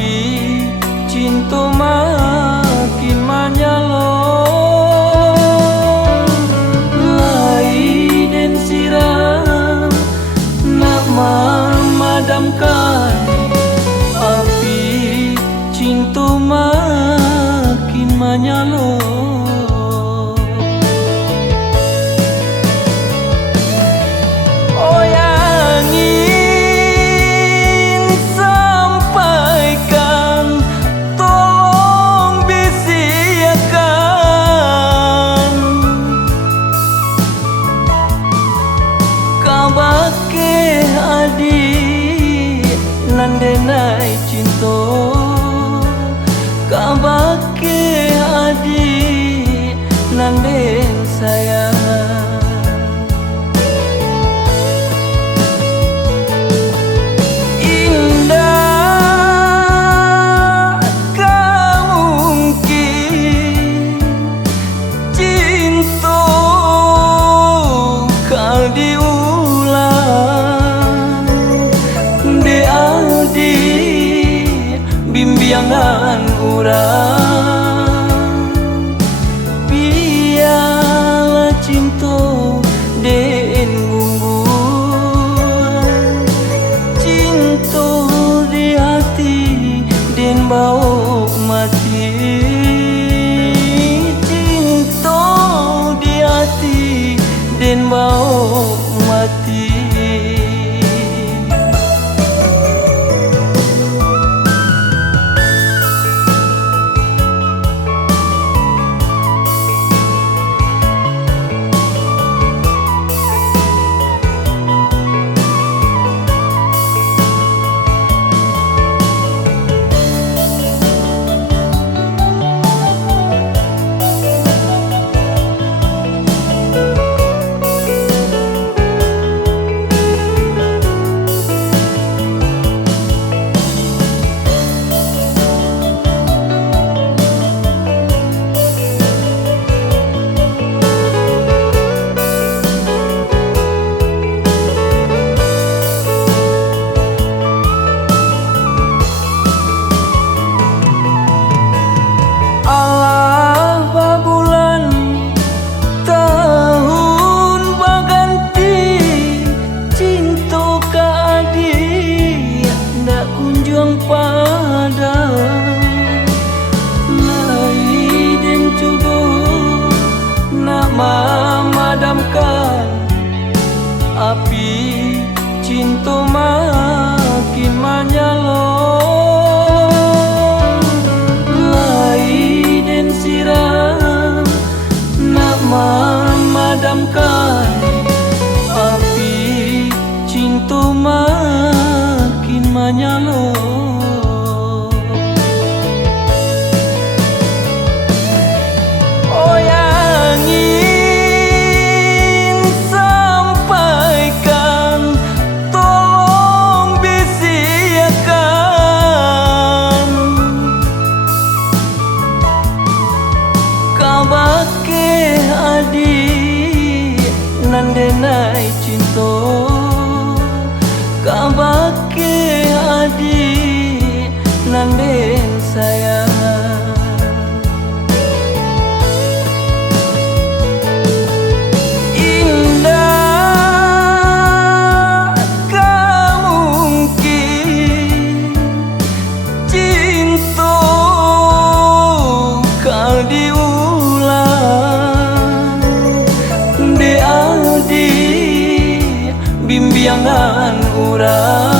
api cinta makin menyala. Lai dan siram nak memadamkan api cinta makin menyala. Kabake adik nandenai cinta, kabake adik nanden sayang. Indah kau mungkin cinta kau bimbingan urang piala cinta den gunggung, cinta di hati den bau mati, cinta di hati den bau mati. Memadamkan api cinta makin menyala. Lai dan siram nak memadamkan api cinta makin menyala. Kabake adik nandenai cinta, kabake adik nanden sayang. Indah kau mungkin cinta kau bimbingan urang